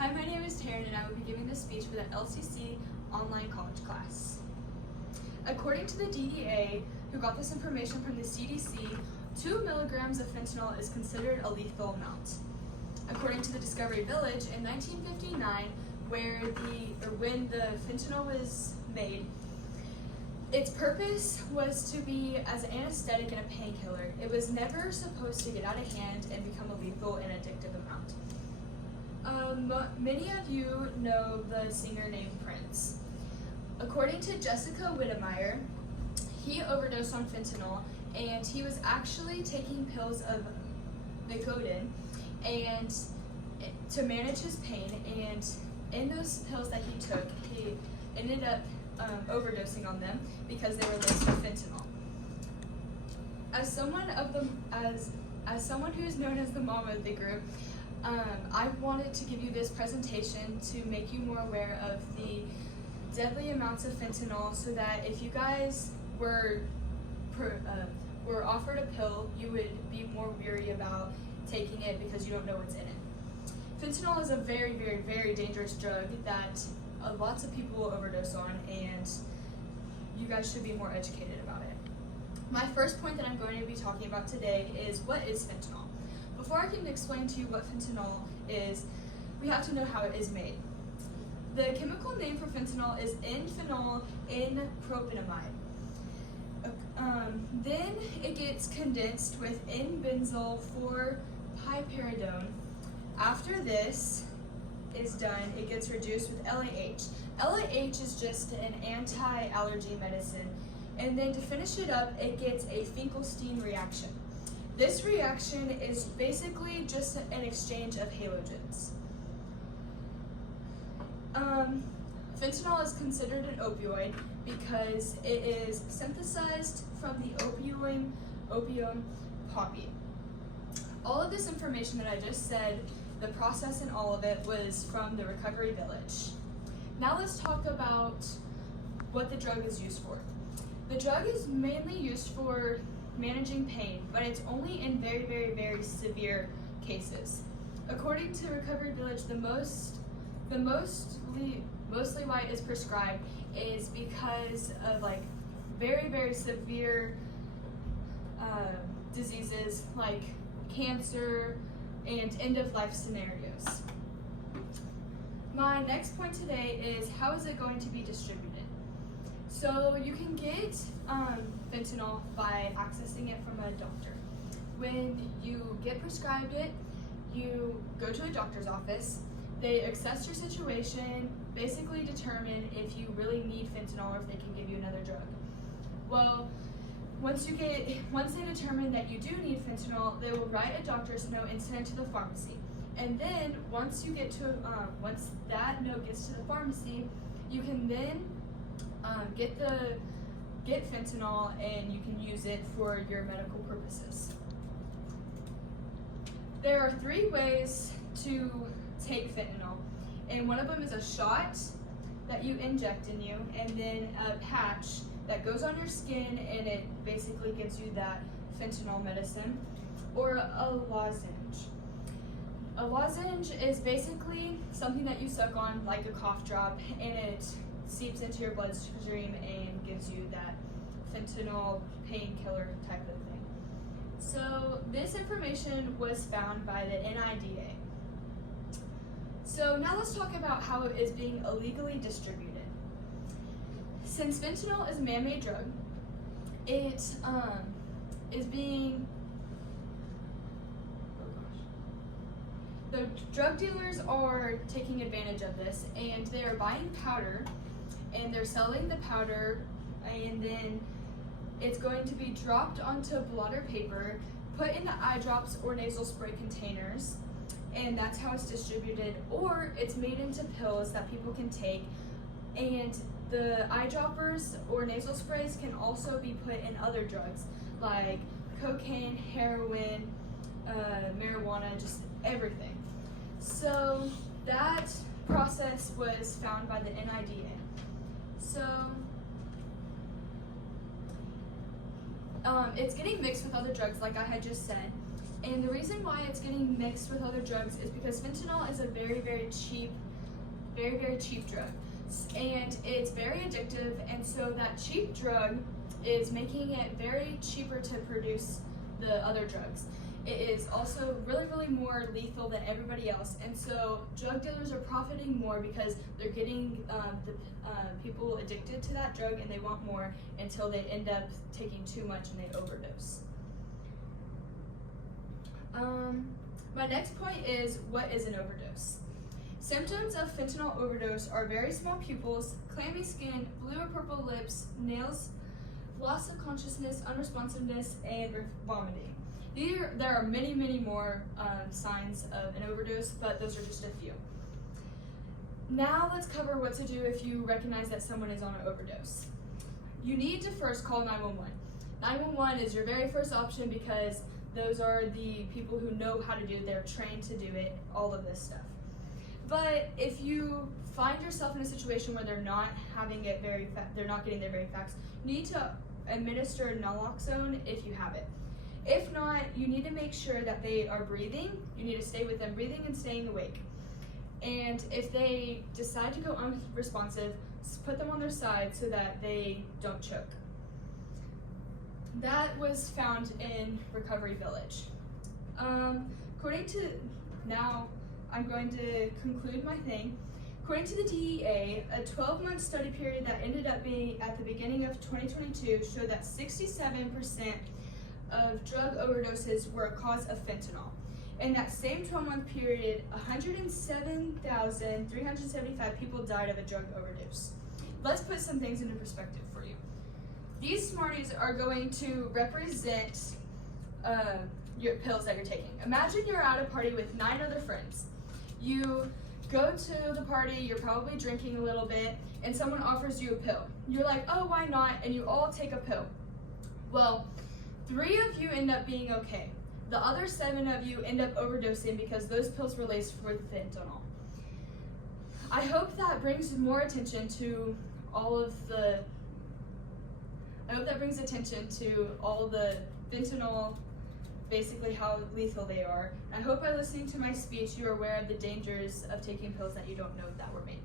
Hi, my name is Taryn and I will be giving this speech for the LCC online college class. According to the DEA, who got this information from the CDC, 2 milligrams of fentanyl is considered a lethal amount. According to the Discovery Village, in 1959, when the fentanyl was made, its purpose was to be as an anesthetic and a painkiller. It was never supposed to get out of hand and become a lethal and addictive amount. Many of you know the singer named Prince. According to Jessica Whittemire, he overdosed on fentanyl and he was actually taking pills of Vicodin and to manage his pain, and in those pills that he took, he ended up overdosing on them because they were laced with fentanyl. As someone who is known as the mom of the group, I wanted to give you this presentation to make you more aware of the deadly amounts of fentanyl, so that if you guys were offered a pill, you would be more weary about taking it because you don't know what's in it. Fentanyl is a very, very, very dangerous drug that lots of people will overdose on, and you guys should be more educated about it. My first point that I'm going to be talking about today is, what is fentanyl? Before I can explain to you what fentanyl is, we have to know how it is made. The chemical name for fentanyl is N-phenyl N-propionamide. Then it gets condensed with N-benzyl 4-piperidone. After this is done, it gets reduced with LAH. LAH is just an anti-allergy medicine. And then to finish it up, it gets a Finkelstein reaction. This reaction is basically just an exchange of halogens. Fentanyl is considered an opioid because it is synthesized from the opium poppy. All of this information that I just said, the process and all of it, was from the Recovery Village. Now let's talk about what the drug is used for. The drug is mainly used for managing pain, but it's only in very, very, very severe cases. According to Recovery Village, mostly why it is prescribed is because of very, very severe diseases like cancer and end-of-life scenarios. My next point today is, how is it going to be distributed? So you can get fentanyl by accessing it from a doctor. When you get prescribed it, you go to a doctor's office. They assess your situation, basically determine if you really need fentanyl or if they can give you another drug. Well, once they determine that you do need fentanyl, they will write a doctor's note and send it to the pharmacy. And then once that note gets to the pharmacy, you can then get fentanyl and you can use it for your medical purposes. There are 3 ways to take fentanyl, and one of them is a shot that you inject in you, and then a patch that goes on your skin and it basically gives you that fentanyl medicine, or a lozenge. A lozenge is basically something that you suck on like a cough drop, and it seeps into your bloodstream and gives you that fentanyl painkiller type of thing. So this information was found by the NIDA. So now let's talk about how it is being illegally distributed. Since fentanyl is a man-made drug, it the drug dealers are taking advantage of this, and they are buying powder and they're selling the powder, and then it's going to be dropped onto blotter paper, put in the eye drops or nasal spray containers, and that's how it's distributed. Or it's made into pills that people can take, and the eyedroppers or nasal sprays can also be put in other drugs like cocaine, heroin, marijuana, just everything. So that process was found by the NIDA. So it's getting mixed with other drugs like I had just said, And the reason why it's getting mixed with other drugs is because fentanyl is a very, very cheap drug. And it's very addictive, and so that cheap drug is making it very cheaper to produce the other drugs. It is also really, really more lethal than everybody else, and so drug dealers are profiting more because they're getting the people addicted to that drug, and they want more until they end up taking too much and they overdose. My next point is, what is an overdose? Symptoms of fentanyl overdose are very small pupils, clammy skin, blue or purple lips, nails, loss of consciousness, unresponsiveness, and vomiting. There are many, many more signs of an overdose, but those are just a few. Now let's cover what to do if you recognize that someone is on an overdose. You need to first call 911. 911 is your very first option because those are the people who know how to do it, they're trained to do it, all of this stuff. But if you find yourself in a situation where they're not having it they're not getting there very fast, you need to administer naloxone if you have it. If not, you need to make sure that they are breathing. You need to stay with them breathing and staying awake. And if they decide to go unresponsive, put them on their side so that they don't choke. That was found in Recovery Village. Now I'm going to conclude my thing. According to the DEA, a 12-month study period that ended up being at the beginning of 2022 showed that 67% of drug overdoses were a cause of fentanyl. In that same 12-month period, 107,375 people died of a drug overdose. Let's put some things into perspective for you. These Smarties are going to represent your pills that you're taking. Imagine you're at a party with 9 other friends. You go to the party, you're probably drinking a little bit, and someone offers you a pill. You're like, oh, why not? And you all take a pill. Well, 3 of you end up being okay. The other 7 of you end up overdosing because those pills were laced with fentanyl. I hope that brings more attention to all the fentanyl, basically how lethal they are. I hope by listening to my speech you are aware of the dangers of taking pills that you don't know that were made.